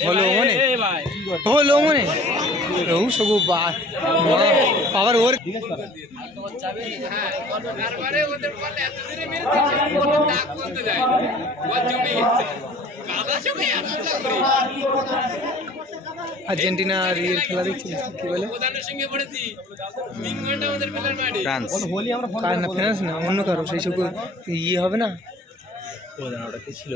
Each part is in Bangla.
হলো মনে? হলো মনে? ও সবু বা আবার ওর আর্জেন্টিনা আর ইয়ের খেলা দেখছিলিস কি বলে? ফ্রান্স। না ফ্রান্স না অন্য কারও সেই সব ইয়ে হবে না ওটা কি ছিল?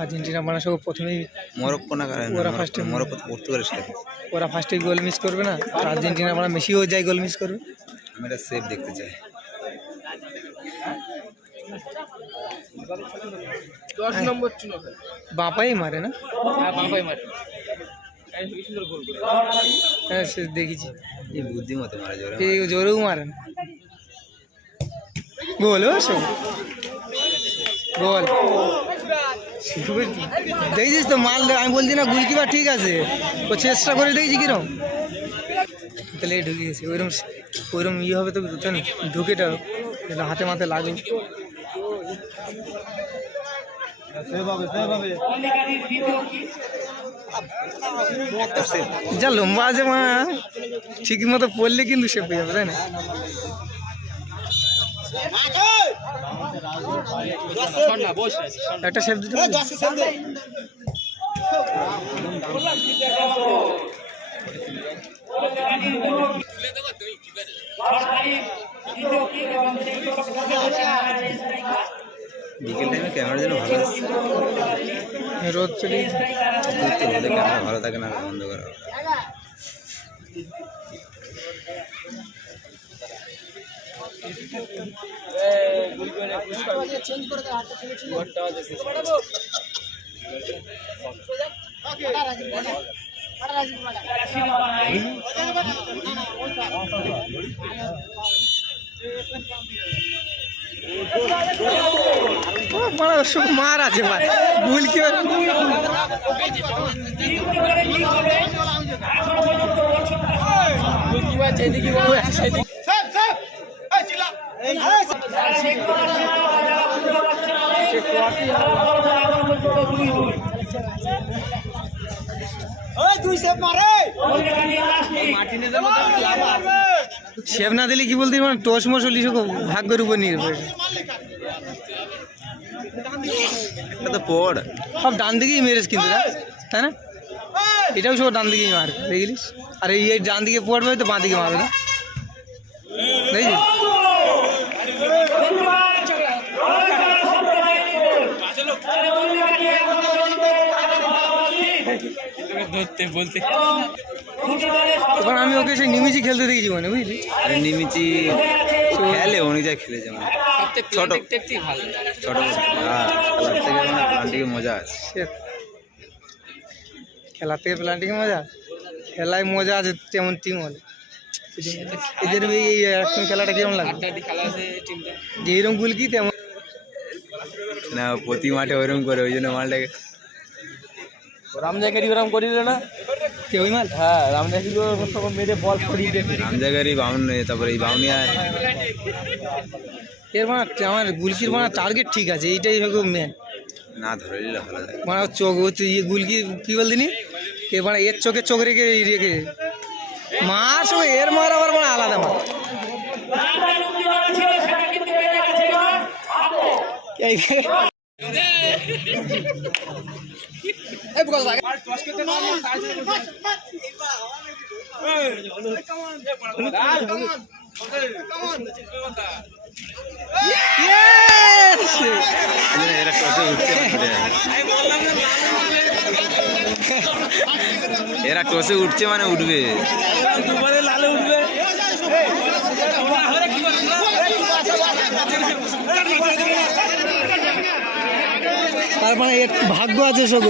আর্জেন্টিনা মানে সব প্রথমেই মরক্কো না কারণ ওরা ফার্স্টে মরক্কো তো পর্তুগালের সাথে ওরা ফার্স্টে গোল মিস করবে না? আর আর্জেন্টিনা মানে মেসিও যায় গোল মিস করবে? আমি এটা সেভ দেখতে চাই। দশ নম্বর বাপাই মারে না? হ্যাঁ বাবাই মারে। হ্যাঁ সে দেখেছি। এই বুদ্ধিমতো মারা যাবে এই জোরেও মারে না। গোল ও সব দেখছিস তো মাল আমি বলছি না গুলকিপার ঠিক আছে। ও চেষ্টা করে দেখছি কিরম। তাহলে ঢুকে গেছে। ওইরকম ওইরকম ইয়ে হবে তো তো না ঢুকেটা হাতে মাথে লাগে। যা লম্বা আছে মা। ঠিক মতো পড়লে কিন্তু সে পেয়ে যাবে, তাই না? একটা শেপ দিতে? বিকেল টাইমে ক্যামেরা যেন ভালো আসছে রোদ চলে ক্যামেরা ভালো থাকে না বন্ধ করা মার আছে ভাই ভুল কি যেদিকে শেপ না দিলে কি বলতে মানে টস সব ভাগ্যের উপর নির্ভর তো পড়। সব ডান দিকেই মেরেছ কিন্তু না? তাই না? এটাও সব ডান দিকেই মার দেখলিস? আর এই ডান দিকে পড়বে তো বাঁ দিকে মারবে না? দেখছিস ধরতে বলতে তখন আমি ওকে সেই নিমিষই খেলতে দেখেছি মানে বুঝলি? আরে নিমিচি খেলে মানে। ছোট। দেখতে দেখতে ভালো। ছোট হ্যাঁ খেলার থেকে মানে প্লান্টিকে মজা আছে। সে খেলার থেকে প্লান্টিং মজা? খেলায় মজা আছে তেমন টিম হলে। এদের এই এখন খেলাটা কেমন লাগে আড্ডাড্ডি খেলা আছে টিমটা যে এরকম গুল কি তেমন না প্রতি মাঠে ওইরকম করে ওই জন্য মালটাকে রাম রামজাকেরই ওরম করি না? কে ওই মাল? হ্যাঁ রামজাকি তখন মেরে বল ছড়িয়ে দেবে। রাম জায়গারই বাউন তারপরে এই বাউনিয়ায় এর মানে আমার গুলকির মানে টার্গেট ঠিক আছে এইটাই হবে মেন না ধরে নিলে ভালো লাগে। মানে চোখ হচ্ছে ইয়ে গুলকি কি বলদিনি কে মানে এর চোখে চোখ রেখে রেখে মাস ও এর মার আবার মানে আলাদা মার এই Yes! এই জন্য এরা টসে উঠছে মানে উঠবে। তার মানে ভাগ্য আছে সব